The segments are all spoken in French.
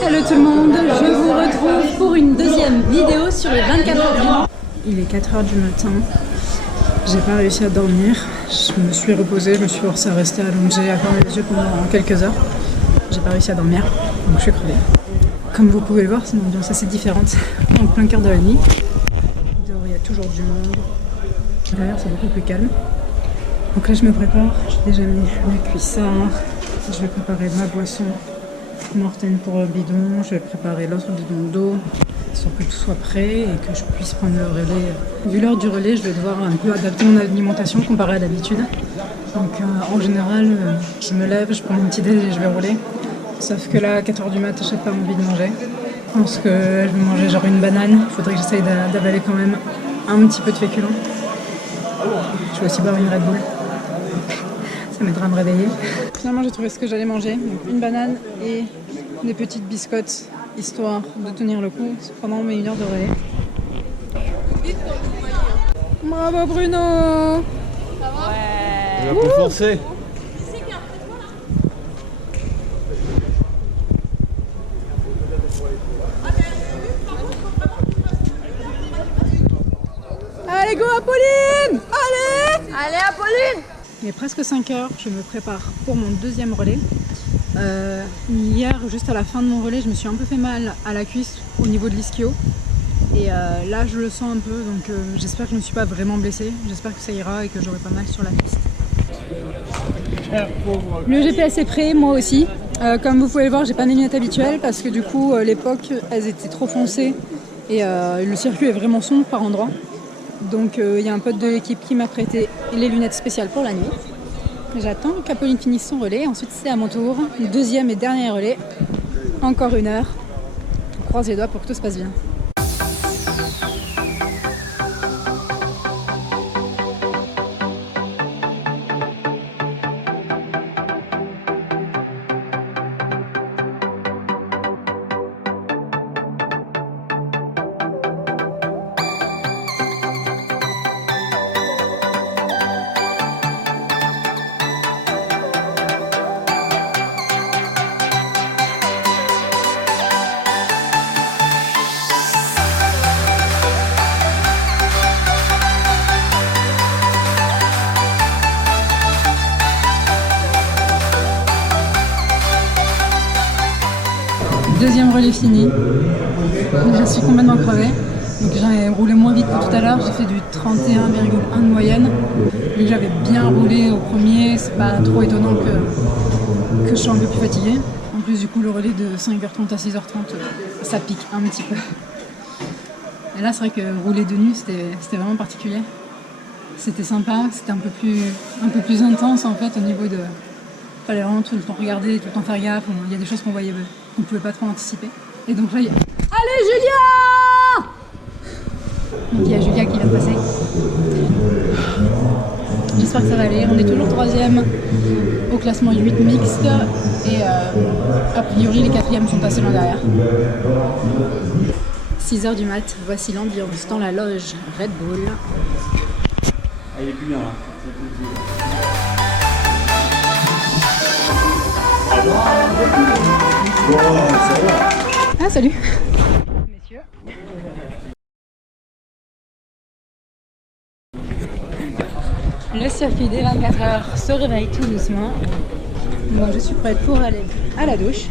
Hello tout le monde, je vous retrouve pour une deuxième vidéo sur les 24 heures du Mans. Il est 4 heures du matin, j'ai pas réussi à dormir, je me suis reposée, je me suis forcée à rester allongée, à fermer les yeux pendant quelques heures. J'ai pas réussi à dormir, donc je suis crevée. Comme vous pouvez le voir, c'est une ambiance assez différente en plein cœur de la nuit. Dehors il y a toujours du monde, derrière c'est beaucoup plus calme. Donc là je me prépare, j'ai déjà mis la cuissard, je vais préparer ma boisson. Mortaine pour le bidon, je vais préparer l'autre bidon d'eau, pour que tout soit prêt et que je puisse prendre le relais. Vu l'heure du relais, je vais devoir un peu adapter mon alimentation comparée à d'habitude. Donc en général, je me lève, je prends mon petit déj et je vais rouler. Sauf que là, à 4 h du mat, je n'ai pas envie de manger. Je pense que je vais manger genre une banane. Il faudrait que j'essaye d'avaler quand même un petit peu de féculents. Je vais aussi boire une Red Bull. Ça m'aidera à me réveiller. Finalement, j'ai trouvé ce que j'allais manger. Donc, une banane et des petites biscottes, histoire de tenir le coup pendant mes 1 heure de relais. Bravo Bruno! Ça va? Ouais! Tu vas plus forcer! Allez, go Apolline! Allez! Allez Apolline! Il est presque 5 heures, je me prépare pour mon deuxième relais. Hier, juste à la fin de mon relais, je me suis un peu fait mal à la cuisse au niveau de l'ischio. Et là, je le sens un peu, donc j'espère que je ne me suis pas vraiment blessée. J'espère que ça ira et que j'aurai pas mal sur la piste. Le GPS est prêt, moi aussi. Comme vous pouvez le voir, j'ai pas mes lunettes habituelles parce que du coup, l'époque, elles étaient trop foncées et le circuit est vraiment sombre par endroits. Donc il y a un pote de l'équipe qui m'a prêté les lunettes spéciales pour la nuit. J'attends qu'Apolline finisse son relais, ensuite c'est à mon tour. Le deuxième et dernier relais, encore 1 heure. On croise les doigts pour que tout se passe bien. Deuxième relais fini, je suis complètement crevée, donc j'ai roulé moins vite que tout à l'heure, j'ai fait du 31,1 de moyenne. Vu que j'avais bien roulé au premier, c'est pas trop étonnant que je sois un peu plus fatiguée. En plus du coup le relais de 5h30 à 6h30, ça pique un petit peu. Et là c'est vrai que rouler de nuit c'était vraiment particulier. C'était sympa, c'était un peu plus intense en fait au niveau de... Il fallait vraiment tout le temps regarder, tout le temps faire gaffe, il y a des choses qu'on voyait, qu'on ne pouvait pas trop anticiper. Et donc là, il y a... Allez Julia! Donc il y a Julia qui vient de passer. J'espère que ça va aller. On est toujours 3e au classement 8 mixte et a priori les 4e sont assez loin derrière. 6 h du mat, voici l'ambiance dans la loge Red Bull. Ah, il est plus bien là. Ah salut messieurs. Le circuit des 24 heures se réveille tout doucement. Donc je suis prête pour aller à la douche.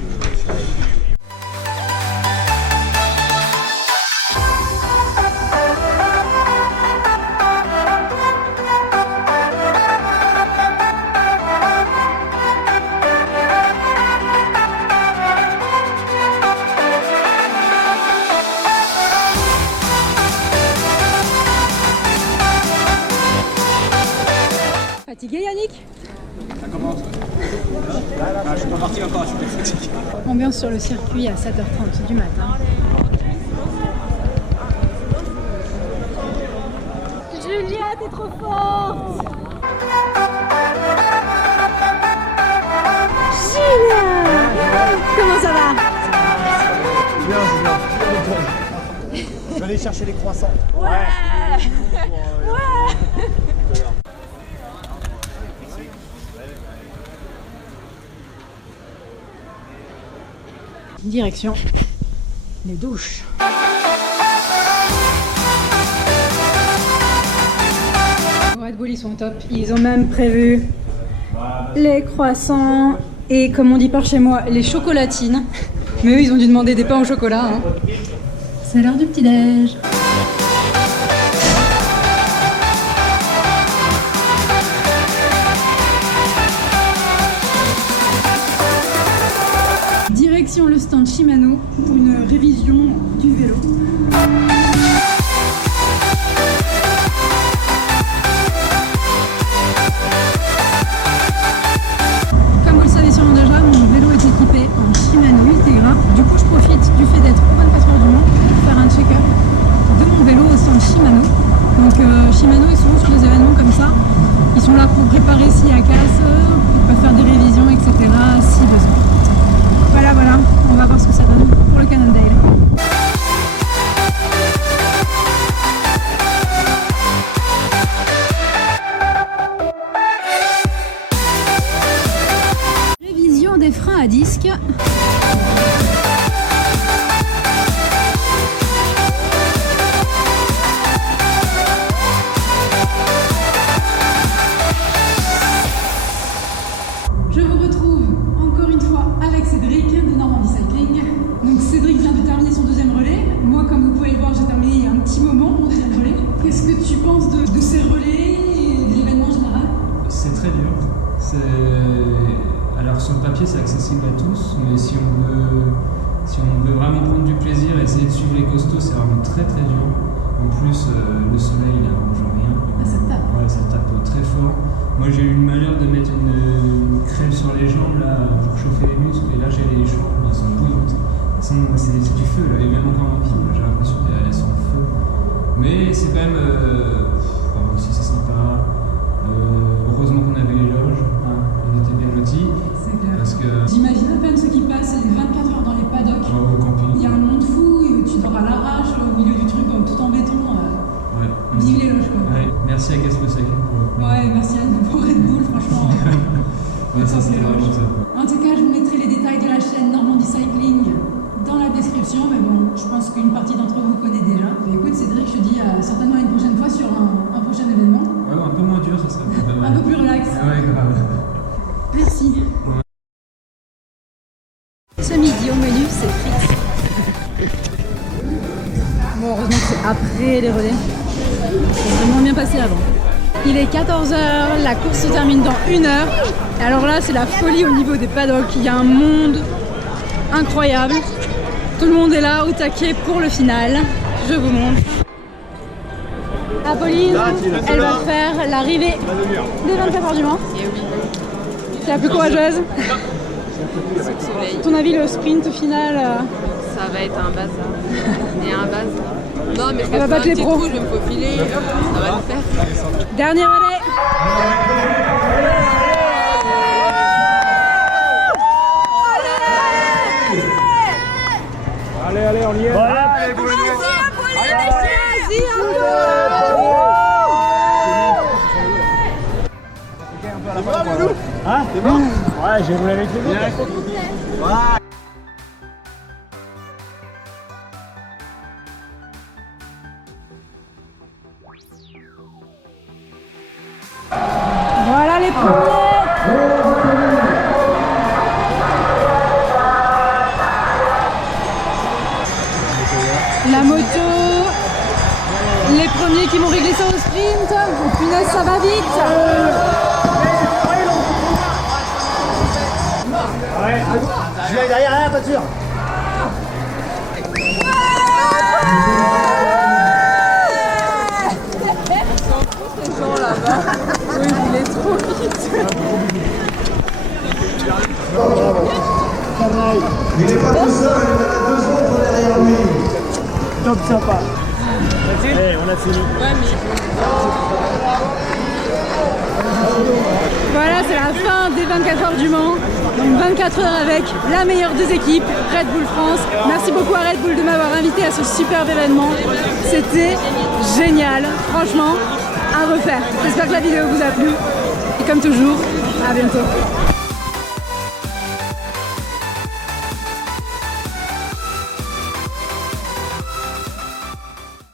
Fatigué Yannick? Ça commence. Ah, je suis pas parti encore, je suis pas fatigué. Ambiance sur le circuit à 7h30 du matin. Julia, t'es trop forte! Julia! Comment ça va? C'est bien, c'est bien. Je vais aller chercher les croissants. Ouais! Ouais! Direction les douches. Red Bull, ils sont top. Ils ont même prévu les croissants et, comme on dit par chez moi, les chocolatines. Mais eux, ils ont dû demander des pains au chocolat. Hein. C'est l'heure du petit-déj. Direction le stand Shimano pour une révision du vélo. Comme vous le savez sûrement déjà, mon vélo est équipé en Shimano Ultegra. Du coup, je profite du fait d'être aux 24 heures du Mans pour faire un check-up de mon vélo au stand Shimano. Donc Shimano est souvent sur des événements comme ça. Ils sont là pour réparer s'il y a casse, pour faire des révisions, etc. si besoin. Voilà, on va voir ce que ça donne pour le Cannondale. Révision des freins à disque. Je vous retrouve encore une fois avec Cédric de Normandie Cycling. Donc Cédric vient de terminer son deuxième relais. Moi, comme vous pouvez le voir, j'ai terminé il y a un petit moment mon deuxième relais. Qu'est-ce que tu penses de ces relais et de l'événement en général? C'est très dur. Alors sur le papier, c'est accessible à tous, mais si on veut vraiment prendre du plaisir et essayer de suivre les costauds, c'est vraiment très très dur. En plus, le soleil, il n'arrange rien. Ah, ça tape. Ouais, ça tape très fort. Moi, j'ai eu le malheur de mettre une crème sur les jambes là, pour chauffer les muscles, et là, j'ai les jambes, elles sont bouillantes. C'est du feu, là, et même encore un pied, j'ai l'impression qu'elles sont en feu. Mais c'est quand même... aussi, c'est sympa. Heureusement qu'on avait les loges, hein, on était bien lotis. C'est clair. Parce que... J'imagine à peine ceux qui passent les 24 heures dans les paddocks. Au camping. Il y a un monde fou, tu dors à l'arrache, au milieu du truc, tout en béton. Ouais. Vive les loges, quoi. Ouais. Merci à Casper Cycling pour le coup. Ouais, merci à nous pour Red Bull, franchement. Ouais, ça c'était vraiment ça. En tout cas, je vous mettrai les détails de la chaîne Normandie Cycling dans la description, mais bon, je pense qu'une partie d'entre vous connaît déjà. Mais écoute, Cédric, je te dis certainement une prochaine fois sur un prochain événement. Ouais, un peu moins dur, ça serait pas mal. Un peu plus relax. Ouais, grave. Merci. Ce midi au menu, c'est frites. Bon, heureusement que c'est après les relais. C'est vraiment bien passé avant. Il est 14h, la course se termine dans 1 heure. Et alors là, c'est la folie au niveau des paddocks. Il y a un monde incroyable. Tout le monde est là au taquet pour le final. Je vous montre. Apolline, elle va faire l'arrivée des 24 heures du Mans. C'est la plus courageuse. Ton avis, le sprint final Ça va être un bazar. Et un bazar. Non, mais je vais va faire battre un les petit pros. trou, je vais me faufiler. Ça va le faire. Dernier relais. Allez, on y est. Allez, vous C'est bon, le loup? Hein? C'est bon? Ouais, j'ai roulé avec les autres. Voilà. Voilà les premiers. La moto. Les premiers qui m'ont réglé ça au sprint. Oh punaise, ça va vite. Ouais. Je vais derrière la voiture. Ces gens là-bas, oui, il est trop vite. Il n'est pas tout seul, il y en a 2 autres derrière lui. Top sympa. Allez, on a fini. Ouais, mais Voilà, c'est la fin des 24 heures du Mans. Donc 24 heures avec la meilleure des équipes, Red Bull France. Merci beaucoup à Red Bull de m'avoir invité à ce superbe événement. C'était génial, franchement, à refaire. J'espère que la vidéo vous a plu. Et comme toujours, à bientôt.